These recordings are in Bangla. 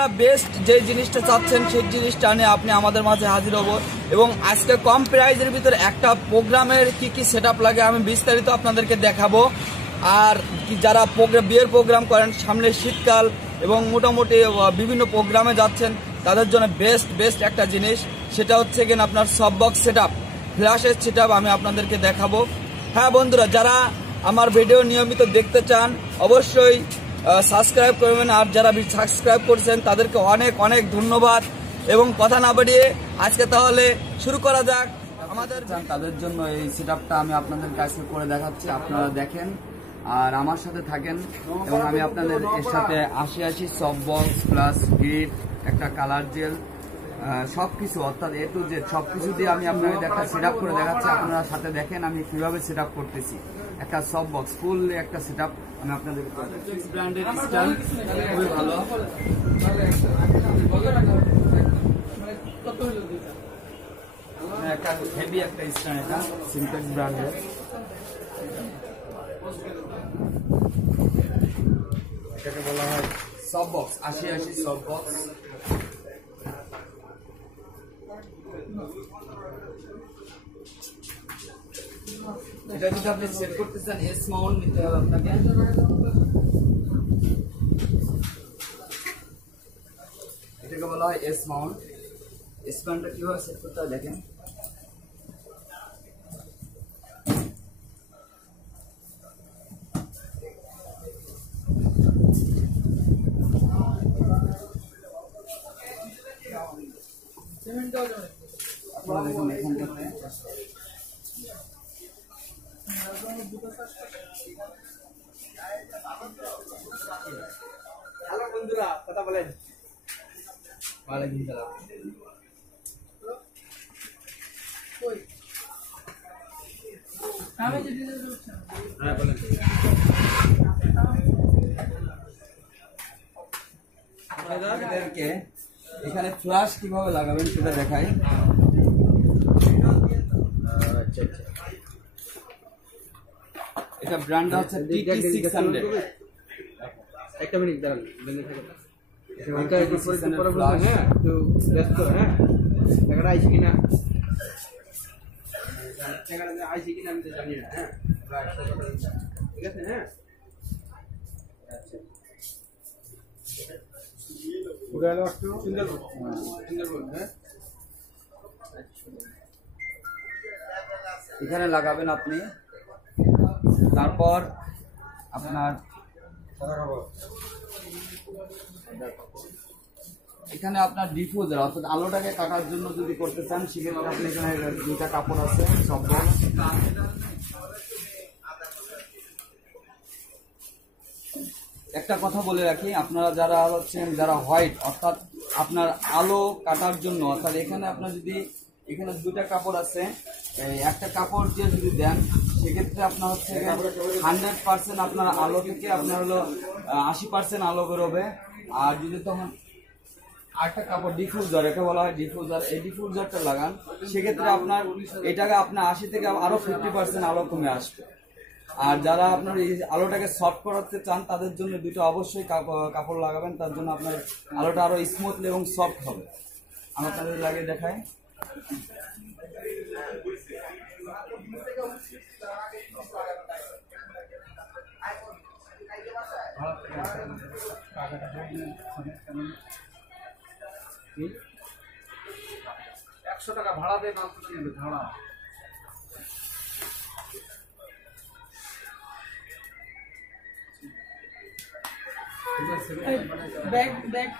আপনারা বেস্ট যে জিনিসটা চাচ্ছেন সেই জিনিসটা নিয়ে আপনি আমাদের মাঝে হাজির হব এবং আজকে কম প্রাইজের ভিতরে একটা প্রোগ্রামের কি কি সেটআপ লাগে আমি বিস্তারিত আপনাদেরকে দেখাবো। আর যারা বিয়ের প্রোগ্রাম করেন, সামনে শীতকাল এবং মোটামুটি বিভিন্ন প্রোগ্রামে যাচ্ছেন, তাদের জন্য বেস্ট একটা জিনিস, সেটা হচ্ছে কিনা আপনার সব বক্স সেটআপ, ফ্ল্যাশের সেটআপ আমি আপনাদেরকে দেখাবো। হ্যাঁ বন্ধুরা, যারা আমার ভিডিও নিয়মিত দেখতে চান অবশ্যই সাবস্ক্রাইব করবেন, আর যারা সাবস্ক্রাইব করছেন তাদেরকে অনেক অনেক ধন্যবাদ। এবং কথা না বাড়িয়ে আজকে তাহলে শুরু করা যাক। আমাদের তাদের জন্য এই সেটআপটা আমি আপনাদের কাছে করে দেখাচ্ছি, আপনারা দেখেন আর আমার সাথে থাকেন এবং আমি আপনাদের এর সাথে 80 সফট বক্স প্লাস গ্রিড, একটা কালার জেল, সবকিছু অর্থাৎ এ টু জেড সবকিছু দিয়ে আমি আপনাদের একটা সেটআপ করে দেখাচ্ছি। আপনারা সাথে দেখেন আমি কিভাবে সেটআপ করতেছি। একটা সফট বক্স ফুল একটা সেটআপ আমি আপনাদের ব্র্যান্ডের স্টাইল খুবই ভালো, একটা হেভি একটা স্টাইল, এটা সিনটেক্স ব্র্যান্ডের। এটাকে বলা হয় সফট বক্স, 80 সফট বক্স। এটা যদি আপনি সেট করতে চান এস মাউন্ট নিতে হবে আপনাকে। এটাকে বলা হয় এস মাউন্ট। স্প্যানটা কিভাবে সেট করতে হয় দেখেন। আপনারা দেখুন এখানটাতে হ্যালো বন্ধুরা, কথা বলেন। ওয়ালাইকুম সালাম। হ্যাঁ বলেন। আপনাদেরকে এখানে ফ্ল্যাশ কিভাবে লাগাবেন সেটা দেখাই। আচ্ছা, এটা ব্র্যান্ড হচ্ছে TT600। একটা মিনিট দাঁড়ান, এটা একটু পরিচয় করে বলুন। হ্যাঁ, একটু ব্যস্ত। হ্যাঁ, টাকাটা আইছে কিনা, টাকাটা আইছে কিনা আমি তো জানি না। হ্যাঁ, ঠিক আছে। হ্যাঁ, আচ্ছা, সুন্দরবন। হ্যাঁ, এখানে লাগাবেন আপনি। তারপর আপনার এখানে আপনার ডিফিউজার অর্থাৎ আলোটাকে কাটার জন্য যদি করতে চান সেক্ষেত্রে আপনি এখানে দুইটা কাপড় আছে সব। একটা কথা বলে রাখি, আপনারা যারা হচ্ছেন যারা হোয়াইট অর্থাৎ আপনার আলো কাটার জন্য, অর্থাৎ এখানে আপনার যদি এখানে দুইটা কাপড় আছে, একটা কাপড় দিয়ে যদি দেন সেক্ষেত্রে আপনার হচ্ছে 100% আপনার আলো থেকে আপনার হলো 80% আলো বেরোবে। আর যদি তখন আরেকটা কাপড় ডিফিউজার, এটা বলা হয় ডিফিউজার, এই ডিফিউজারটা লাগান সেক্ষেত্রে আপনার এটাকে আপনার 80 থেকে আরো 50% আলো কমে আসবে। আর যারা আপনার এই আলোটাকে সফট করাতে চান তাদের জন্য দুটো অবশ্যই কাপড় লাগাবেন, তার জন্য আপনার আলোটা আরো স্মুথলি এবং সফট হবে। আমি আপনাদের লাগিয়ে দেখাই। টাকা ভাড়া দেয় না, ভাড়া बैग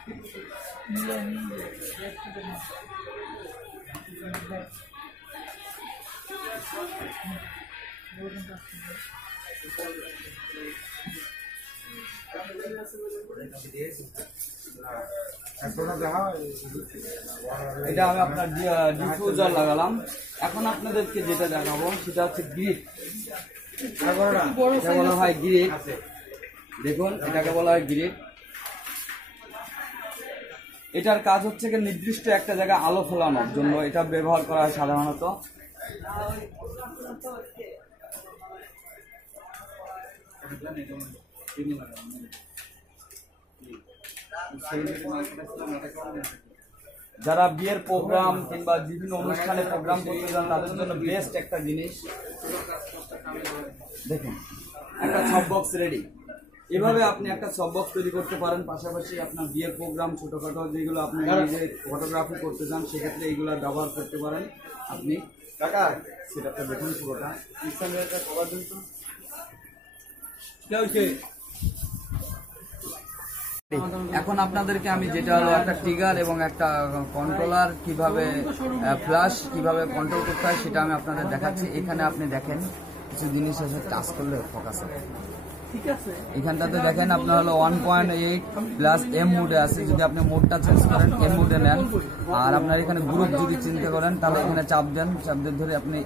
এটা আমি আপনার ডিফিউজার লাগালাম। এখন আপনাদেরকে যেটা দেখাবো সেটা হচ্ছে গ্রিড। এটা বলা হয় গ্রিড। দেখুন এটাকে বলা হয় গ্রিড। এটার কাজ হচ্ছে কি নির্দিষ্ট একটা জায়গায় আলো ফেলানোর জন্য এটা ব্যবহার করা হয় সাধারণত। যারা বিয়ের প্রোগ্রাম কিংবা বিভিন্ন অনুষ্ঠানে প্রোগ্রাম করতে যান তাদের জন্য বেস্ট একটা জিনিস। দেখুন একটা সব বক্স রেডি। এভাবে আপনি একটা সব বক্স তৈরি করতে পারেন। পাশাপাশি আপনার বিয়ের প্রোগ্রাম ছোটখাটো যেগুলো আপনি নিজে ফটোগ্রাফি করতে চান সেক্ষেত্রে এইগুলো ব্যবহার করতে পারেন আপনি। কাকা সেটা দেখুন পুরোটা কভার দিন তো। এখন আপনাদেরকে আমি যেটা হলো একটা ট্রিগার এবং একটা কন্ট্রোলার কিভাবে ফ্ল্যাশ কিভাবে কন্ট্রোল করতে হয় সেটা আমি আপনাদের দেখাচ্ছি। এখানে আপনি দেখেন কিছু জিনিস আছে, টাচ করলে ফোকাস হবে। এখানটাতে দেখেন আপনার হলো 1.8 প্লাস এম মোডে আছে। যদি আপনি মোডটা চেঞ্জ করেন এম মোডে নেন, আর আপনার এখানে গ্রুপ যদি চিন্তা করেন তাহলে এখানে চাপ দেন, চাপ দিয়ে ধরে আপনি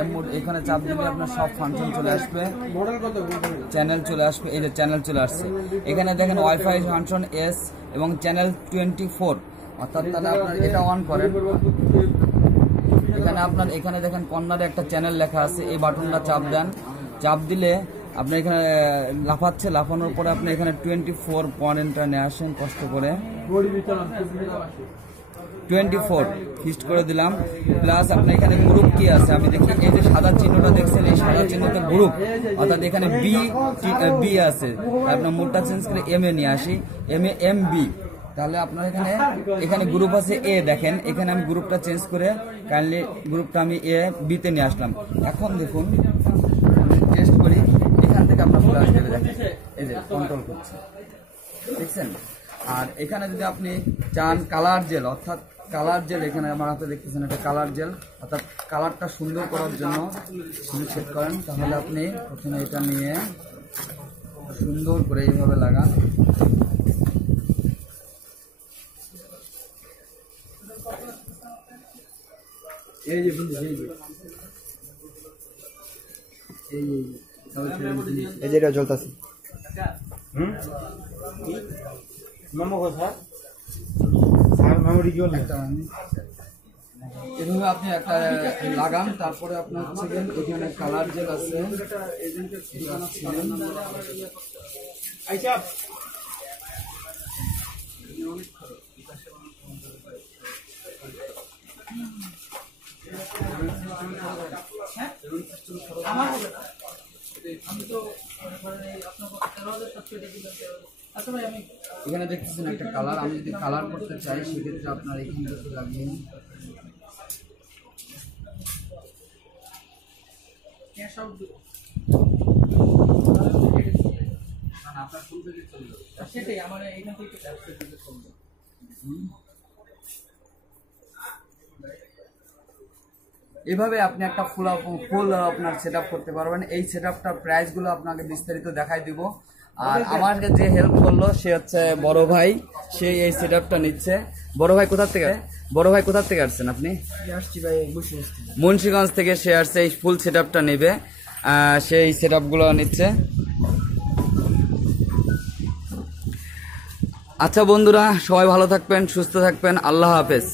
এম মোড এখানে চাপ দিলে আপনার সব ফাংশন চলে আসবে, চ্যানেল চলে আসবে। এই যে চ্যানেল চলে আসছে। এখানে দেখেন ওয়াইফাই ফাংশন এস এবং চ্যানেল 24, অর্থাৎ তাহলে আপনার এটা অন করেন। এখানে আপনার এখানে দেখেন কর্নারে একটা চ্যানেল লেখা আছে, এই বাটনটা চাপ দেন, চাপ দিলে আপনি এখানে লাফাচ্ছে, লাফানোর পরে আপনি এখানে 24 পয়েন্টটা নিয়ে আসেন কষ্ট করে 24 ফিক্সড করে দিলাম। প্লাস আপনি এখানে গ্রুপ কি আছে আমি দেখি, এই যে সাদা চিহ্নটা দেখছেন এই সাদা চিহ্নতে গ্রুপ, অর্থাৎ এখানে বি আছে। আপনার মোডটা চেঞ্জ করে এম এ নিয়ে আসি, এম বি, তাহলে আপনার এখানে গ্রুপ আছে এ। দেখেন এখানে আমি গ্রুপটা চেঞ্জ করে কাইন্ডলি গ্রুপটা আমি এ বিতে নিয়ে আসলাম। এখন দেখুন টেস্ট করি, এখান থেকে আপনার ফ্ল্যাশ দেবে, দেখেন এই যে কন্ট্রোল করছে, দেখছেন। আর এখানে যদি আপনি চান কালার জেল, অর্থাৎ কালার জেল এখানে আমার হাতে দেখতেছেন একটা কালার জেল, অর্থাৎ কালারটা সুন্দর করার জন্য যদি সেট করেন তাহলে আপনি প্রথমে এটা নিয়ে সুন্দর করে এইভাবে লাগান। এই যে এই যেটা চলতেছে এভাবে আপনি একটা লাগান। তারপরে আপনার হচ্ছে এখানে কালার জেল আছে, এখানে দেখতেছেন একটা কালার। আমি যদি কালার করতে চাই সেক্ষেত্রে আপনার এখান থেকে লাগিয়ে সেটাই আমার এখান থেকে এভাবে আপনি একটা ফুল আপনার সেট করতে পারবেন। এই সেট আপটার প্রাইসগুলো আপনাকে বিস্তারিত দেখাই দিব। আর আমাকে যে হেল্প করলো সে হচ্ছে বড় ভাই, সে এই সেট আপটা নিচ্ছে। বড় ভাই কোথা থেকে আসছেন আপনি? মুন্সিগঞ্জ থেকে সে আসছে, এই ফুল সেট আপটা নেবে, সেই সেট আপগুলো নিচ্ছে। আচ্ছা বন্ধুরা, সবাই ভালো থাকবেন, সুস্থ থাকবেন, আল্লাহ হাফেজ।